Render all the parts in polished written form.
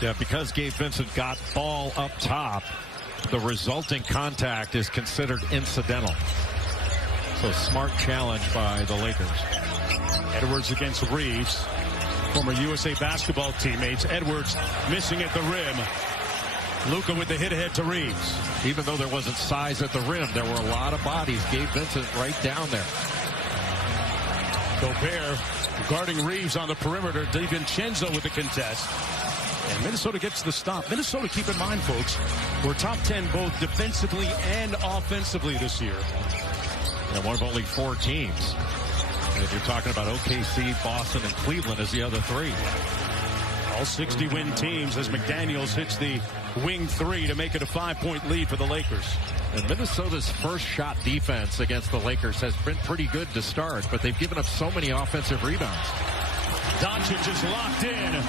Yeah, because Gabe Vincent got ball up top, the resulting contact is considered incidental. So smart challenge by the Lakers. Edwards against Reeves, former USA basketball teammates. Edwards missing at the rim. Luka with the hit ahead to Reeves. Even though there wasn't size at the rim, there were a lot of bodies. Gabe Vincent right down there. Gobert guarding Reeves on the perimeter. DiVincenzo with the contest. And Minnesota gets the stop. Minnesota, keep in mind, folks, we're top 10 both defensively and offensively this year. And one of only 4 teams. And if you're talking about OKC, Boston, and Cleveland as the other 3. All 60-win teams as McDaniels hits the wing 3 to make it a 5-point lead for the Lakers. And Minnesota's first shot defense against the Lakers has been pretty good to start, but they've given up so many offensive rebounds. Doncic is locked in.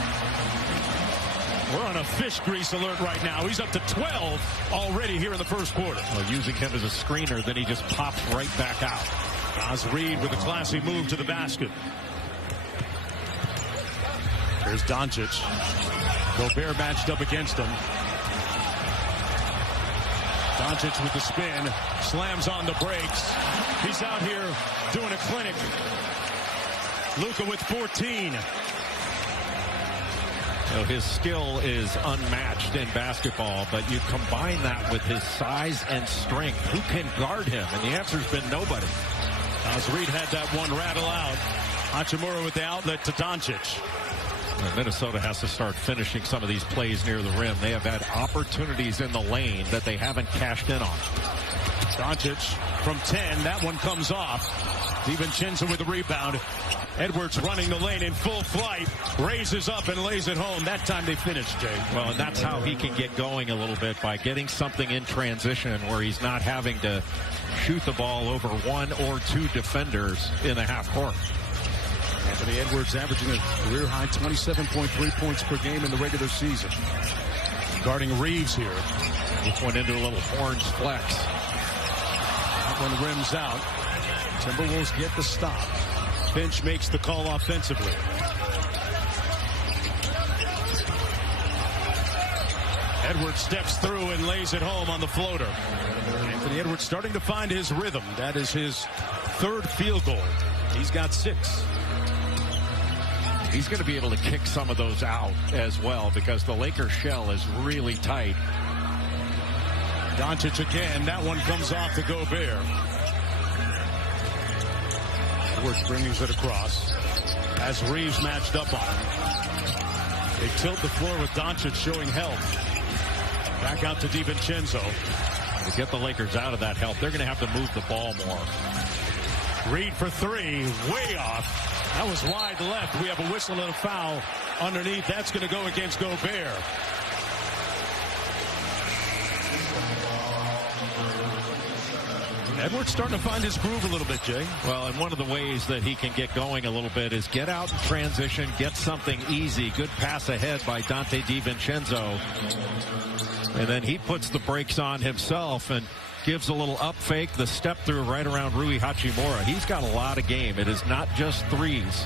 We're on a fish grease alert right now. He's up to 12 already here in the first quarter. Well, using him as a screener, then he just pops right back out. Naz Reid with a classy move to the basket. Here's Doncic. Gobert matched up against him. Doncic with the spin. Slams on the brakes. He's out here doing a clinic. Luka with 14. You know, his skill is unmatched in basketball, but you combine that with his size and strength. Who can guard him? And the answer's been nobody. Naz Reid had that one rattle out. Hachimura with the outlet to Doncic. And Minnesota has to start finishing some of these plays near the rim. They have had opportunities in the lane that they haven't cashed in on. Doncic from 10. That one comes off. DiVincenzo with the rebound. Edwards running the lane in full flight. Raises up and lays it home. That time they finished, Jay. Well, and that's how he can get going a little bit, by getting something in transition where he's not having to shoot the ball over 1 or 2 defenders in the half court. Anthony Edwards averaging a career-high 27.3 points per game in the regular season. Guarding Reeves here. Just went into a little orange flex. That one rims out. Timberwolves get the stop. Finch makes the call offensively. Edwards steps through and lays it home on the floater. Anthony Edwards starting to find his rhythm. That is his 3rd field goal. He's got 6. He's going to be able to kick some of those out as well, because the Lakers shell is really tight. Doncic again. That one comes off to Gobert. Edwards brings it across. As Reeves matched up on him. They tilt the floor with Doncic showing help. Back out to DiVincenzo. To get the Lakers out of that help, they're going to have to move the ball more. Reid for 3. Way off. That was wide left. We have a whistle and a foul underneath. That's going to go against Gobert. Edwards starting to find his groove a little bit, Jay. Well, and one of the ways that he can get going a little bit is get out in transition, get something easy. Good pass ahead by Dante DiVincenzo. And then he puts the brakes on himself and gives a little up fake, the step through right around Rui Hachimura. He's got a lot of game. It is not just threes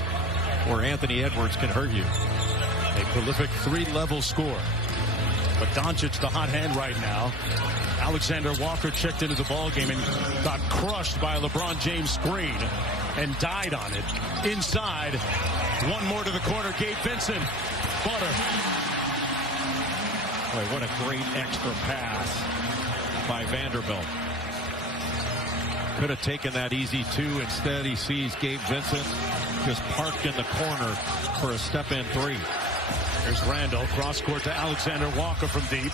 where Anthony Edwards can hurt you. A prolific 3-level score. But Doncic, the hot hand right now. Alexander Walker checked into the ball game and got crushed by a LeBron James screen and died on it. Inside, one more to the corner. Gabe Vincent, butter. Boy, what a great extra pass by Vanderbilt. Could have taken that easy 2. Instead, he sees Gabe Vincent just parked in the corner for a step-in 3. There's Randall, cross court to Alexander Walker from deep.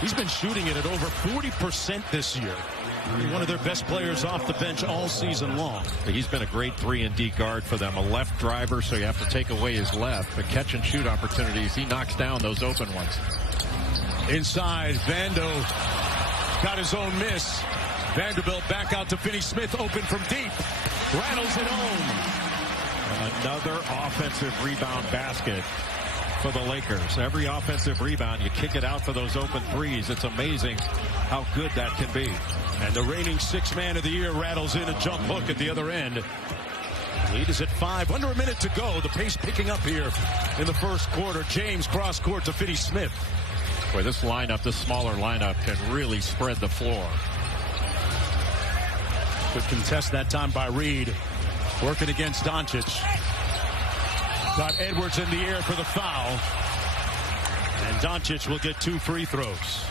He's been shooting it at over 40% this year. One of their best players off the bench all season long. He's been a great 3-and-D guard for them. A left driver, so you have to take away his left. But catch and shoot opportunities, he knocks down those open ones. Inside, Vando got his own miss. Vanderbilt back out to Finney-Smith, open from deep. Rattles it home. Another offensive rebound basket for the Lakers. Every offensive rebound, you kick it out for those open threes. It's amazing how good that can be. And the reigning 6th man of the year rattles in a jump hook at the other end. Lead is at 5. Under a minute to go. The pace picking up here in the first quarter. James cross court to Finney Smith. Boy, this smaller lineup can really spread the floor. Good contest that time by Reed. Working against Doncic. Got Edwards in the air for the foul. And Doncic will get 2 free throws.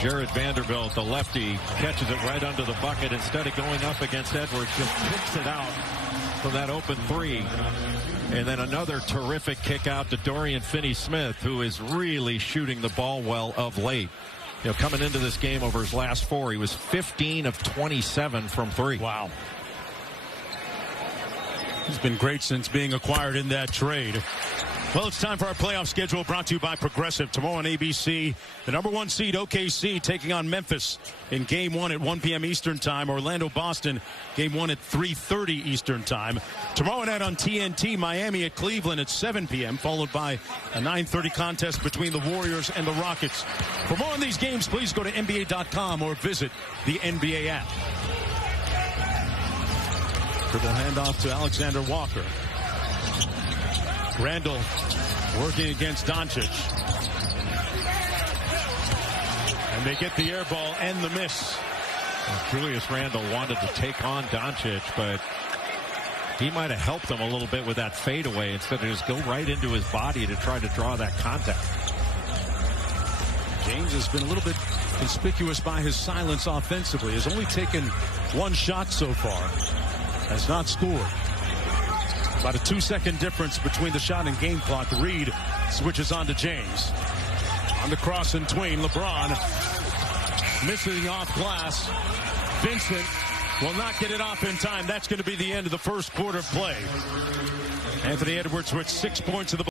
Jared Vanderbilt, the lefty, catches it right under the bucket. Instead of going up against Edwards, just picks it out from that open 3. And then another terrific kick out to Dorian Finney-Smith, who is really shooting the ball well of late. You know, coming into this game over his last 4, he was 15 of 27 from 3. Wow. He's been great since being acquired in that trade. Well, it's time for our playoff schedule, brought to you by Progressive. Tomorrow on ABC, the #1 seed OKC taking on Memphis in Game 1 at 1 p.m. Eastern Time. Orlando-Boston, Game 1 at 3:30 Eastern Time. Tomorrow night on TNT, Miami at Cleveland at 7 p.m., followed by a 9:30 contest between the Warriors and the Rockets. For more on these games, please go to NBA.com or visit the NBA app. Dribble handoff to Alexander Walker. Randall working against Doncic. And they get the air ball and the miss. Julius Randle wanted to take on Doncic, but he might have helped him a little bit with that fadeaway instead of just go right into his body to try to draw that contact. James has been a little bit conspicuous by his silence offensively. Has only taken 1 shot so far. Has not scored. About a 2-second difference between the shot and game clock. Reed switches on to James. On the cross and tween, LeBron missing off glass. Vincent will not get it off in time. That's going to be the end of the first quarter play. Anthony Edwards with 6 points of the